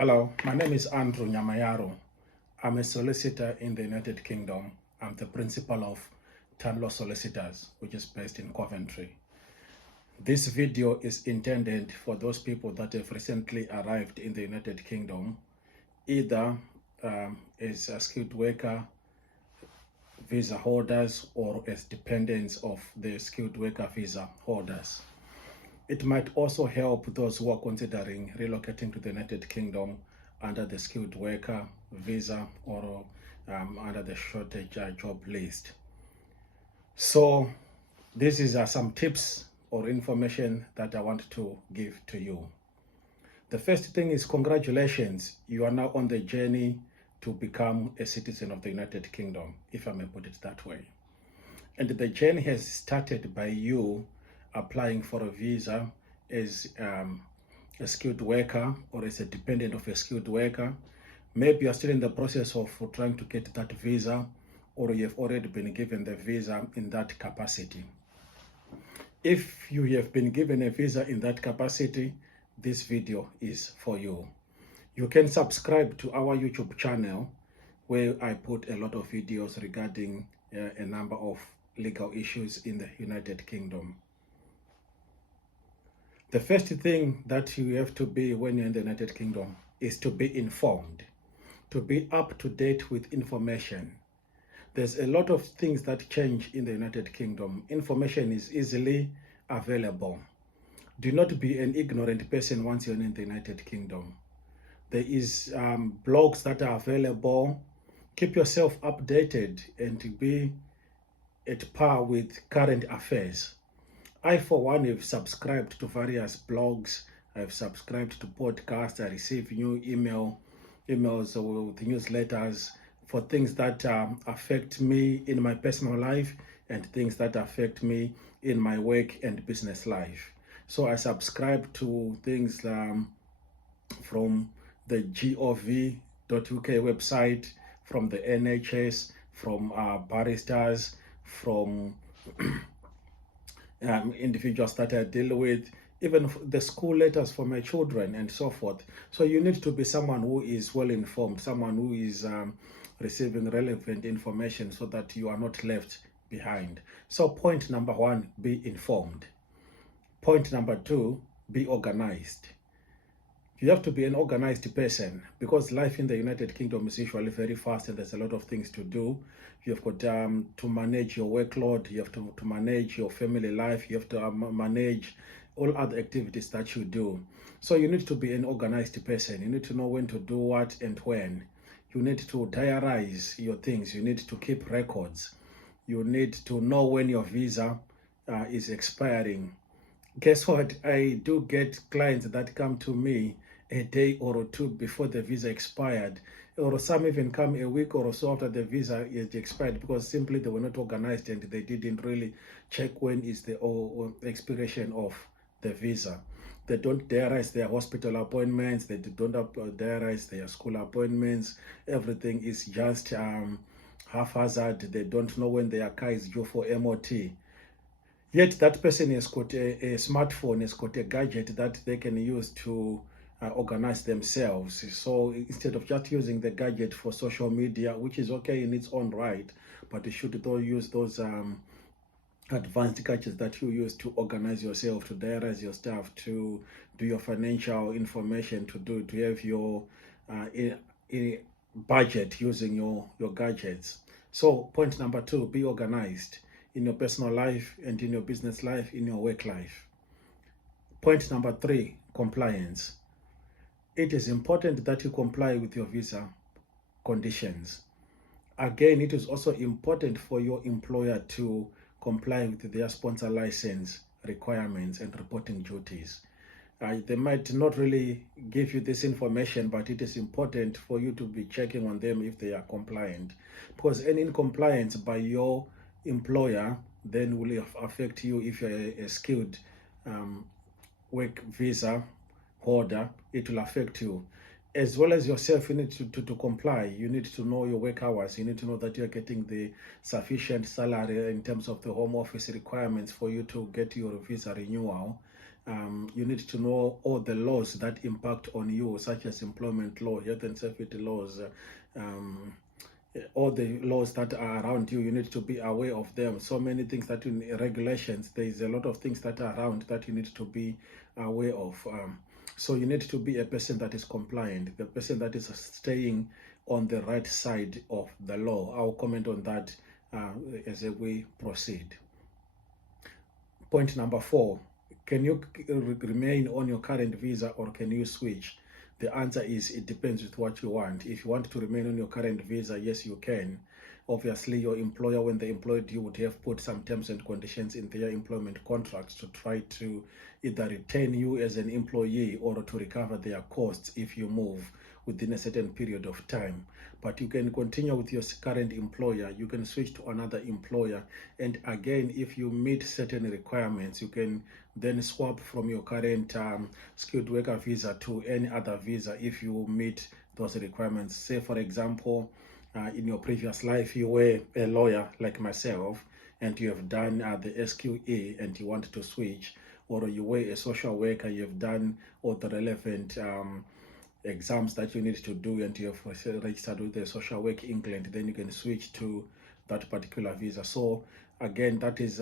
Hello, my name is Andrew Nyamayaro. I'm a solicitor in the United Kingdom. I'm the principal of Renewal Solicitors, which is based in Coventry. This video is intended for those people that have recently arrived in the United Kingdom, either as a skilled worker, visa holders, or as dependents of the skilled worker visa holders. It might also help those who are considering relocating to the United Kingdom under the skilled worker visa or under the shortage job list. So this is some tips or information that I want to give to you. The first thing is congratulations. You are now on the journey to become a citizen of the United Kingdom, if I may put it that way. And the journey has started by you applying for a visa as a skilled worker or as a dependent of a skilled worker. Maybe you're still in the process of trying to get that visa, or you've already been given the visa in that capacity. If you have been given a visa in that capacity, this video is for you. You can subscribe to our YouTube channel where I put a lot of videos regarding a number of legal issues in the United Kingdom. The first thing that you have to be when you're in the United Kingdom is to be informed, to be up to date with information. There's a lot of things that change in the United Kingdom. Information is easily available. Do not be an ignorant person once you're in the United Kingdom. There is blogs that are available. Keep yourself updated and to be at par with current affairs. I, for one, have subscribed to various blogs. I've subscribed to podcasts. I receive new emails or newsletters for things that affect me in my personal life and things that affect me in my work and business life. So I subscribe to things from the gov.uk website, from the NHS, from barristers, from individuals that I deal with, even the school letters for my children and so forth. So you need to be someone who is well informed, someone who is receiving relevant information so that you are not left behind. So point number one, be informed. Point number two, be organized. You have to be an organized person because life in the United Kingdom is usually very fast and there's a lot of things to do. You've got to manage your workload, you have to manage your family life, you have to manage all other activities that you do. So you need to be an organized person. You need to know when to do what and when. You need to diarize your things. You need to keep records. You need to know when your visa is expiring. Guess what? I do get clients that come to me a day or two before the visa expired, or some even come a week or so after the visa is expired because simply they were not organized and they didn't really check when is the expiration of the visa. They don't diarize their hospital appointments, they don't diarize their school appointments. Everything is just haphazard. They don't know when their car is due for MOT. Yet that person has got a smartphone, has got a gadget that they can use to organize themselves. So instead of just using the gadget for social media, which is okay in its own right, but you should though use those advanced gadgets that you use to organize yourself, to diarize your stuff, to do your financial information, to have your budget using your gadgets. So point number two, be organized in your personal life and in your business life, in your work life. Point number three, compliance. It is important that you comply with your visa conditions. Again, it is also important for your employer to comply with their sponsor license requirements and reporting duties. They might not really give you this information, but it is important for you to be checking on them if they are compliant, because any incompliance by your employer then will affect you. If you're a skilled work visa holder, it will affect you. As well as yourself, you need to comply. You need to know your work hours. You need to know that you're getting the sufficient salary in terms of the home office requirements for you to get your visa renewal. You need to know all the laws that impact on you, such as employment law, health and safety laws, um, all the laws that are around you. You need to be aware of them. So many things that in regulations, there is a lot of things that are around that you need to be aware of. So you need to be a person that is compliant, the person that is staying on the right side of the law. I'll comment on that as we proceed. Point number 4, can you remain on your current visa or can you switch? The answer is it depends with what you want. If you want to remain on your current visa, yes, you can. Obviously, your employer, when they employed you, would have put some terms and conditions in their employment contracts to try to either retain you as an employee or to recover their costs if you move within a certain period of time. But you can continue with your current employer, you can switch to another employer, and again, if you meet certain requirements, you can then swap from your current skilled worker visa to any other visa if you meet those requirements. Say, for example, in your previous life, you were a lawyer like myself, and you have done the SQE and you want to switch, or you were a social worker, you have done all the relevant exams that you need to do, and you have registered with the Social Work England, then you can switch to that particular visa. So again, that is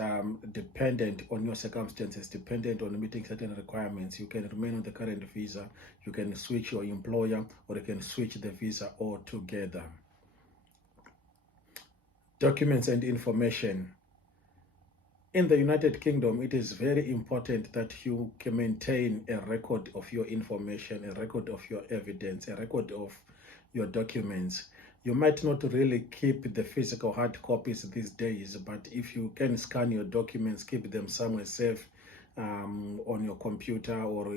dependent on your circumstances, dependent on meeting certain requirements. You can remain on the current visa, you can switch your employer, or you can switch the visa altogether. Documents and information. In the United Kingdom, it is very important that you can maintain a record of your information, a record of your evidence, a record of your documents. You might not really keep the physical hard copies these days, but if you can scan your documents, keep them somewhere safe on your computer or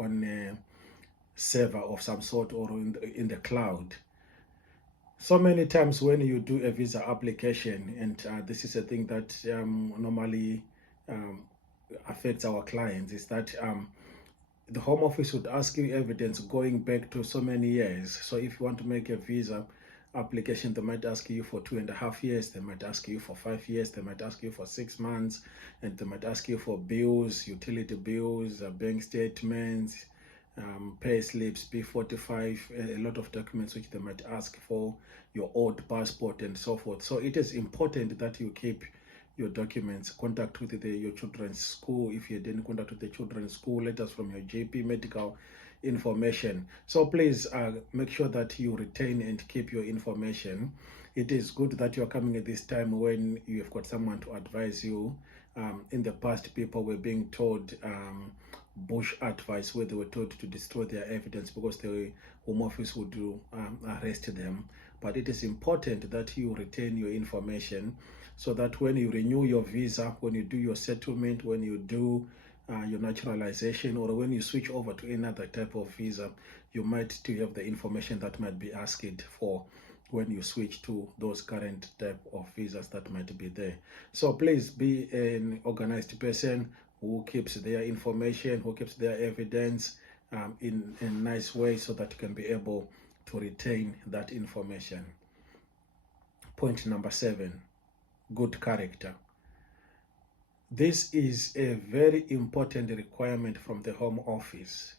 on a server of some sort, or in the cloud. So many times when you do a visa application, and this is a thing that normally affects our clients, is that the Home Office would ask you evidence going back to so many years. So if you want to make a visa application, they might ask you for 2.5 years, they might ask you for 5 years, they might ask you for 6 months, and they might ask you for bills, utility bills, bank statements, pay slips, P45, a lot of documents which they might ask for, your old passport and so forth. So it is important that you keep your documents, contact with your children's school, if you didn't contact with the children's school, letters from your GP, medical information. So please make sure that you retain and keep your information. It is good that you are coming at this time when you have got someone to advise you. In the past, people were being told bush advice, where they were told to destroy their evidence because the Home Office would arrest them. But it is important that you retain your information, so that when you renew your visa, when you do your settlement, when you do your naturalization, or when you switch over to another type of visa, you might still have the information that might be asked for when you switch to those current type of visas that might be there. So please be an organized person who keeps their information, who keeps their evidence in a nice way, so that you can be able to retain that information. Point number 7, good character. This is a very important requirement from the Home Office,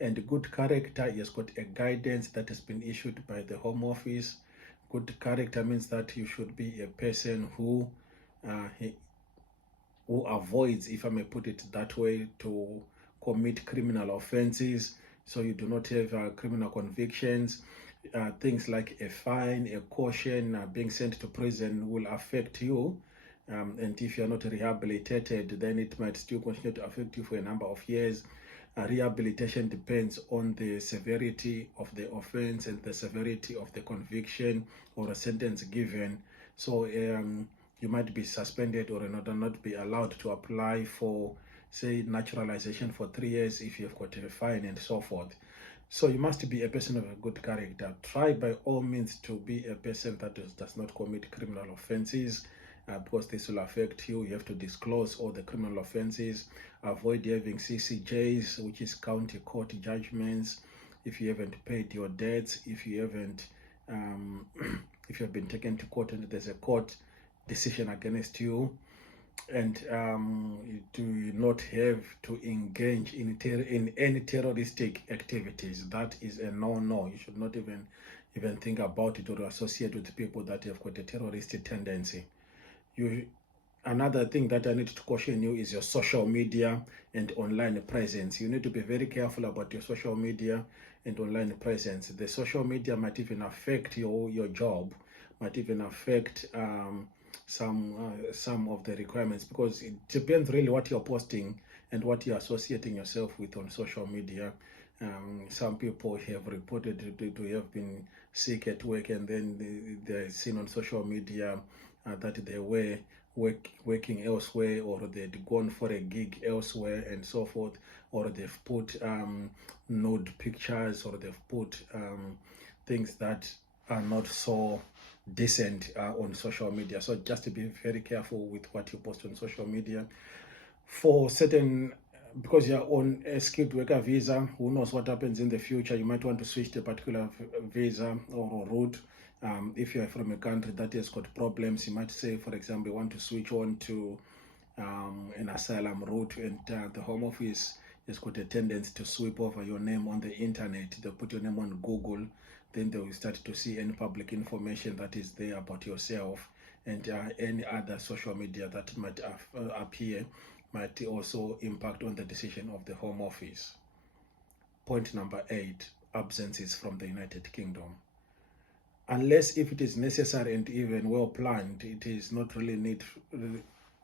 and good character has got a guidance that has been issued by the Home Office. Good character means that you should be a person who avoids, if I may put it that way, to commit criminal offenses. So you do not have criminal convictions. Things like a fine, a caution, being sent to prison will affect you. And if you're not rehabilitated, then it might still continue to affect you for a number of years. Rehabilitation depends on the severity of the offense and the severity of the conviction or a sentence given. So you might be suspended or not be allowed to apply for, say, naturalization for 3 years if you've got a fine and so forth. So you must be a person of a good character. Try by all means to be a person that does not commit criminal offenses, because this will affect you. You have to disclose all the criminal offenses. Avoid having CCJs, which is county court judgments. If you haven't paid your debts, if you haven't, if you have been taken to court and there's a court decision against you, and do not have to engage in any terroristic activities. That is a no. You should not even think about it or associate with people that have got a terroristic tendency. You Another thing that I need to caution you is your social media and online presence. You need to be very careful about your social media and online presence. The social media might even affect your job, might even affect some of the requirements, because it depends really what you're posting and what you're associating yourself with on social media. Some people have reported to have been sick at work, and then they're seen on social media that they were working elsewhere, or they'd gone for a gig elsewhere and so forth, or they've put nude pictures, or they've put things that are not so decent on social media. So just to be very careful with what you post on social media. For certain, because you're on a skilled worker visa, who knows what happens in the future, you might want to switch to a particular visa or route. If you're from a country that has got problems, you might say, for example, you want to switch on to an asylum route, and the Home Office has got a tendency to sweep over your name on the internet. They'll put your name on Google, then they will start to see any public information that is there about yourself, and any other social media that might appear might also impact on the decision of the Home Office. Point number 8, absences from the United Kingdom. Unless if it is necessary and even well planned, it is not really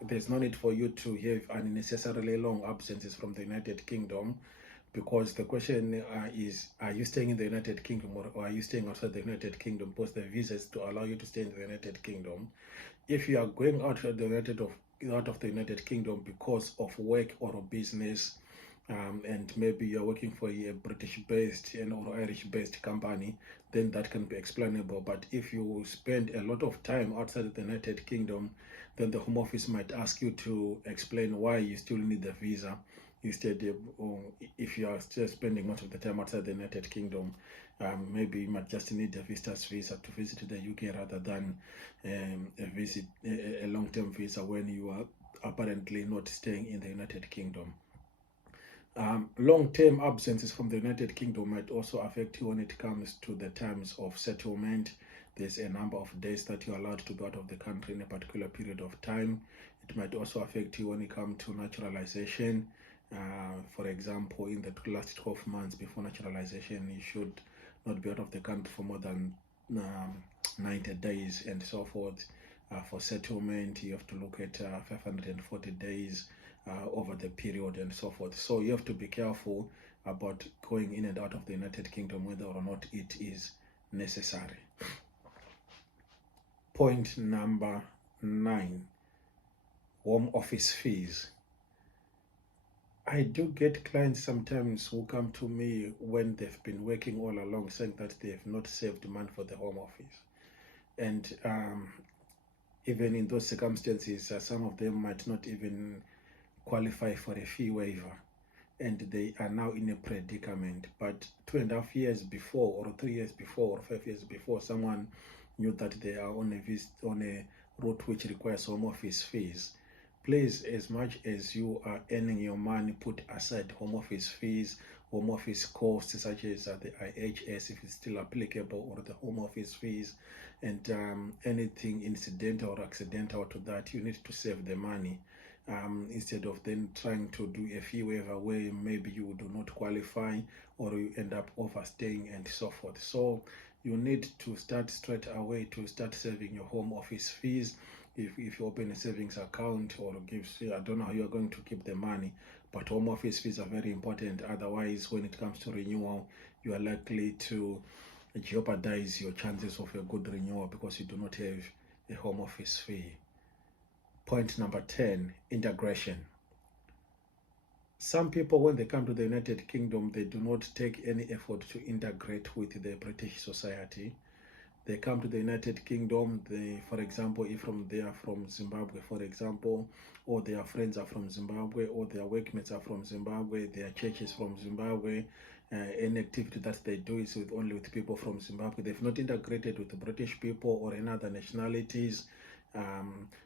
there's no need for you to have unnecessarily long absences from the United Kingdom, because the question is, are you staying in the United Kingdom, or are you staying outside the United Kingdom? Because the visa is to allow you to stay in the United Kingdom. If you are going out of the United Kingdom because of work or business, and maybe you're working for a British-based or Irish-based company, then that can be explainable. But if you spend a lot of time outside of the United Kingdom, then the Home Office might ask you to explain why you still need the visa. Instead, if you are still spending much of the time outside the United Kingdom, maybe you might just need a visitor's visa to visit the UK, rather than a long-term visa when you are apparently not staying in the United Kingdom. Long-term absences from the United Kingdom might also affect you when it comes to the terms of settlement. There's a number of days that you're allowed to be out of the country in a particular period of time. It might also affect you when it comes to naturalization. For example, in the last 12 months before naturalization, you should not be out of the country for more than 90 days and so forth. For settlement, you have to look at 540 days over the period and so forth. So you have to be careful about going in and out of the United Kingdom, whether or not it is necessary. Point number 9, Home Office fees. I do get clients sometimes who come to me when they've been working all along, saying that they have not saved money for the Home Office. And even in those circumstances, some of them might not even qualify for a fee waiver, and they are now in a predicament. But 2.5 years before, or 3 years before, or 5 years before, someone knew that they are on a route which requires Home Office fees. Please, as much as you are earning your money, put aside Home Office fees, Home Office costs such as the IHS, if it's still applicable, or the Home Office fees, and anything incidental or accidental to that. You need to save the money, instead of then trying to do a fee waiver where maybe you do not qualify, or you end up overstaying and so forth. So you need to start straight away to start saving your Home Office fees. If you open a savings account, or I don't know how you're going to keep the money, but Home Office fees are very important. Otherwise, when it comes to renewal, you are likely to jeopardize your chances of a good renewal because you do not have a Home Office fee. Point number 10, integration. Some people, when they come to the United Kingdom, they do not take any effort to integrate with the British society. They come to the United Kingdom, for example, if they are from Zimbabwe, for example, or their friends are from Zimbabwe, or their workmates are from Zimbabwe, their church is from Zimbabwe, any activity that they do is only with people from Zimbabwe. They've not integrated with the British people or any other nationalities,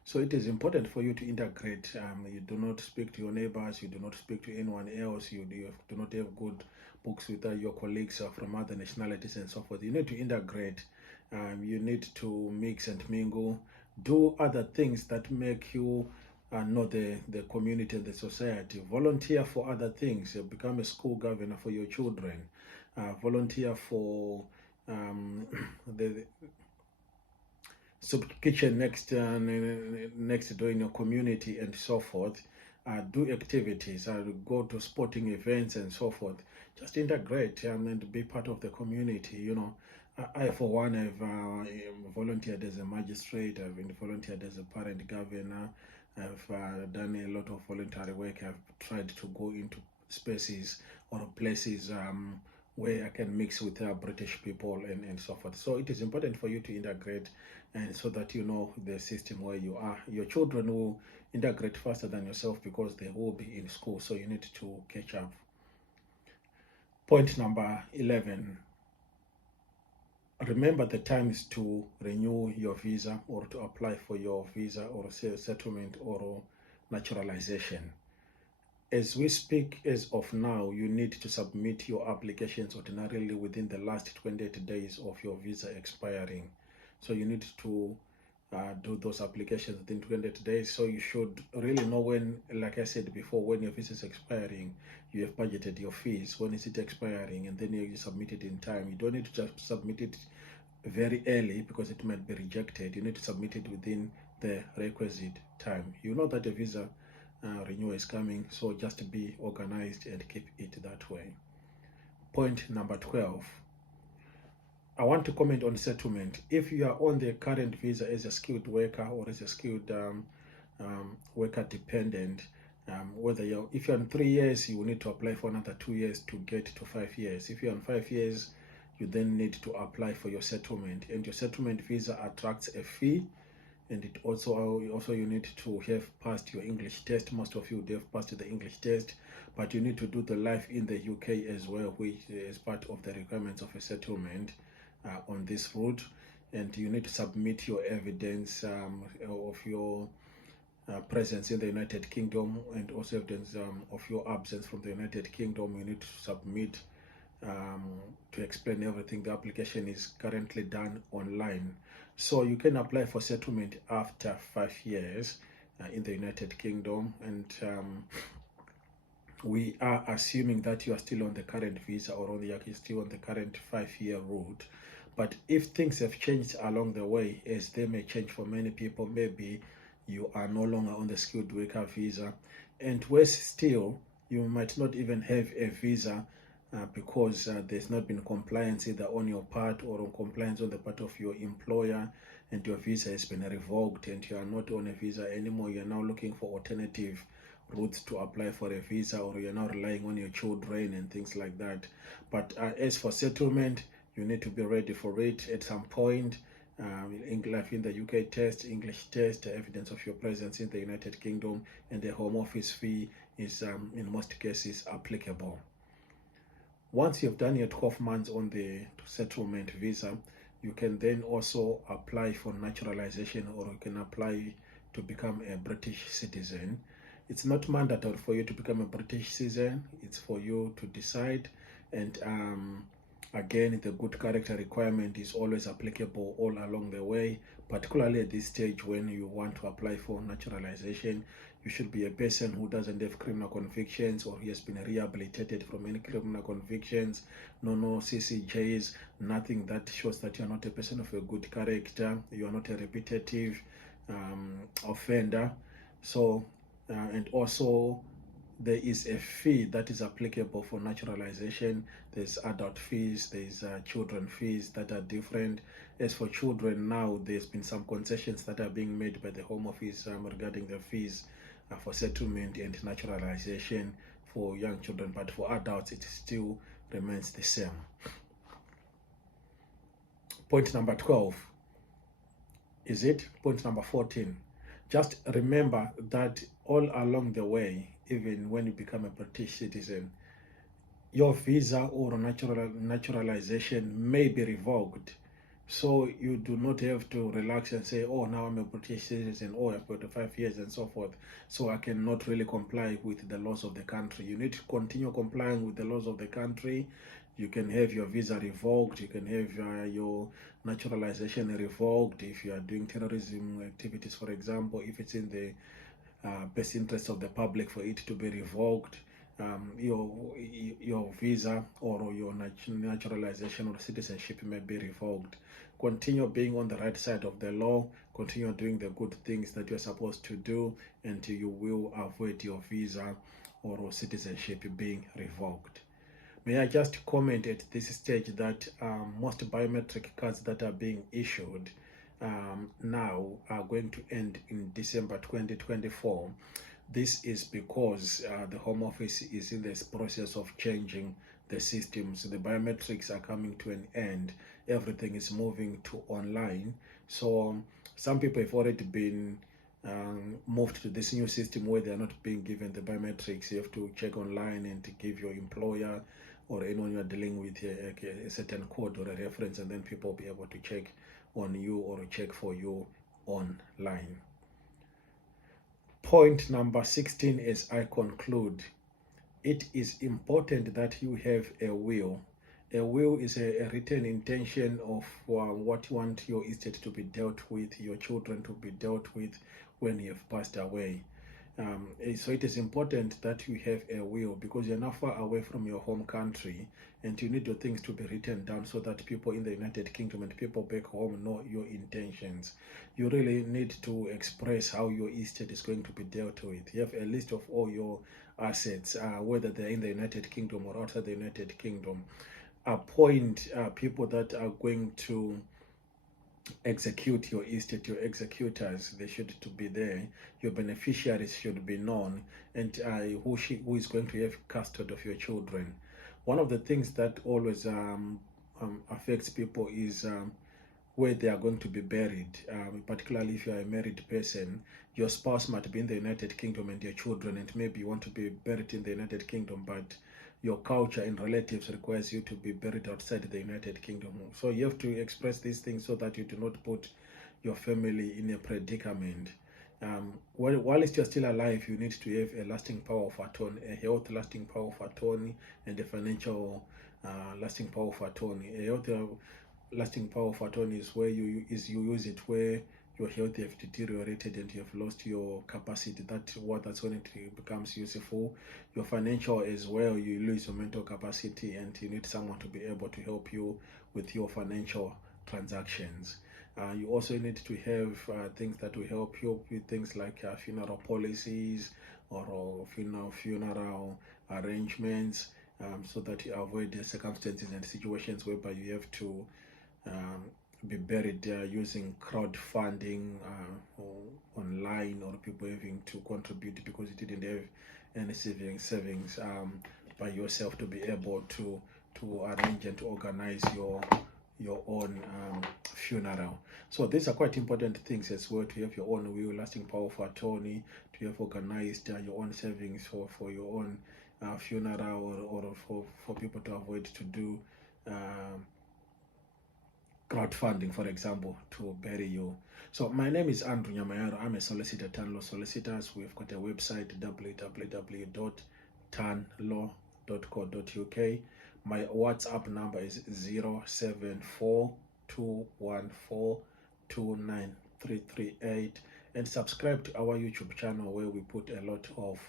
So it is important for you to integrate. You do not speak to your neighbors, you do not speak to anyone else, you do not have good books with your colleagues from other nationalities and so forth. You need to integrate. You need to mix and mingle, do other things that make you know the community and the society. Volunteer for other things. Become a school governor for your children. Volunteer for the soup kitchen next door in your community and so forth. Do activities, go to sporting events and so forth. Just integrate and be part of the community. You know, I for one have volunteered as a magistrate. I've been volunteered as a parent governor. I've done a lot of voluntary work. I've tried to go into spaces or places where I can mix with British people and so forth. So it is important for you to integrate, and so that you know the system where you are. Your children will integrate faster than yourself because they will be in school, so you need to catch up. Point number 11. Remember the times to renew your visa or to apply for your visa or settlement or naturalization. As we speak, as of now, you need to submit your applications ordinarily within the last 28 days of your visa expiring. So you need to do those applications within 28 days. So you should really know when, like I said before, when your visa is expiring, you have budgeted your fees, when is it expiring, and then you submit it in time. You don't need to just submit it very early because it might be rejected. You need to submit it within the requisite time. You know that a visa renewal is coming, so just be organized and keep it that way. Point number 12. I want to comment on settlement. If you are on the current visa as a skilled worker or as a skilled worker dependent, if you're on 3 years, you will need to apply for another 2 years to get to 5 years. If you're on 5 years, you then need to apply for your settlement, and your settlement visa attracts a fee. And it also you need to have passed your English test. Most of you would have passed the English test, but you need to do the life in the UK as well, which is part of the requirements of a settlement on this route. And you need to submit your evidence of your presence in the United Kingdom, and also evidence of your absence from the United Kingdom. You need to submit to explain everything. The application is currently done online, so you can apply for settlement after 5 years in the United Kingdom, and we are assuming that you are still on the current visa or you're still on the current 5-year route. But if things have changed along the way, as they may change for many people, maybe you are no longer on the skilled worker visa, and worse still, you might not even have a visa because there's not been compliance either on your part or compliance on the part of your employer, and your visa has been revoked and you are not on a visa anymore. You're now looking for alternative routes to apply for a visa, or you're now relying on your children and things like that. But as for settlement, you need to be ready for it at some point. Life in the UK test, English test, evidence of your presence in the United Kingdom, and the home office fee is in most cases applicable. Once you've done your 12 months on the settlement visa, you can then also apply for naturalization, or you can apply to become a British citizen. It's not mandatory for you to become a British citizen. It's for you to decide. And again, the good character requirement is always applicable all along the way, particularly at this stage when you want to apply for naturalization. You should be a person who doesn't have criminal convictions, or he has been rehabilitated from any criminal convictions, no CCJs, nothing that shows that you're not a person of a good character, you are not a repetitive offender. So, and also there is a fee that is applicable for naturalization. There's adult fees, there's children fees that are different. As for children now, there's been some concessions that are being made by the Home Office regarding the fees for settlement and naturalization for young children, but for adults it still remains the same. Point number 12. Is it point number 14? Just remember that all along the way, even when you become a British citizen, your visa or naturalization may be revoked So you do not have to relax and say, oh, now I'm a British citizen, oh, I've got 5 years and so forth, so I cannot really comply with the laws of the country. You need to continue complying with the laws of the country. You can have your visa revoked. You can have your naturalization revoked if you are doing terrorism activities, for example, if it's in the best interest of the public for it to be revoked. Your visa or your naturalization or citizenship may be revoked. Continue being on the right side of the law. Continue doing the good things that you're supposed to do, and you will avoid your visa or citizenship being revoked. May I just comment at this stage that most biometric cards that are being issued now are going to end in December 2024. This is because the Home Office is in this process of changing the systems. The biometrics are coming to an end. Everything is moving to online. So some people have already been moved to this new system where they are not being given the biometrics. You have to check online and to give your employer or anyone you are dealing with a certain code or a reference, and then people will be able to check on you or check for you online. Point number 16, as I conclude, it is important that you have a will. A will is a written intention of what you want your estate to be dealt with, your children to be dealt with when you have passed away. So it is important that you have a will, because you're not far away from your home country and you need your things to be written down so that people in the United Kingdom and people back home know your intentions. You really need to express how your estate is going to be dealt with. You have a list of all your assets, whether they're in the United Kingdom or outside the United Kingdom. Appoint people that are going to execute your estate. Your executors, they should to be there. Your beneficiaries should be known, and who is going to have custody of your children. One of the things that always affects people is where they are going to be buried. Particularly if you are a married person, your spouse might be in the United Kingdom and your children, and maybe you want to be buried in the United Kingdom, but your culture and relatives requires you to be buried outside the United Kingdom. So you have to express these things so that you do not put your family in a predicament. While you're still alive, you need to have a lasting power of attorney, a health lasting power of attorney, and a financial lasting power of attorney. A health lasting power of attorney is where you use it where your health have deteriorated and you have lost your capacity. That's when it becomes useful. Your financial as well, you lose your mental capacity and you need someone to be able to help you with your financial transactions. You also need to have things that will help you with things like funeral policies or funeral arrangements, so that you avoid the circumstances and situations whereby you have to be buried using crowdfunding or online, or people having to contribute because you didn't have any savings by yourself to be able to arrange and to organize your own funeral. So these are quite important things as well, to have your own will, lasting power of attorney, to have organized your own savings for your own funeral, or for people to avoid to do crowdfunding, for example, to bury you. So my name is Andrew Nyamayaro. I'm a solicitor, Tanlaw Solicitors. We've got a website, www.tanlaw.co.uk. My WhatsApp number is 0742142938, and subscribe to our YouTube channel where we put a lot of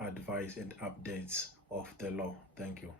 advice and updates of the law. Thank you.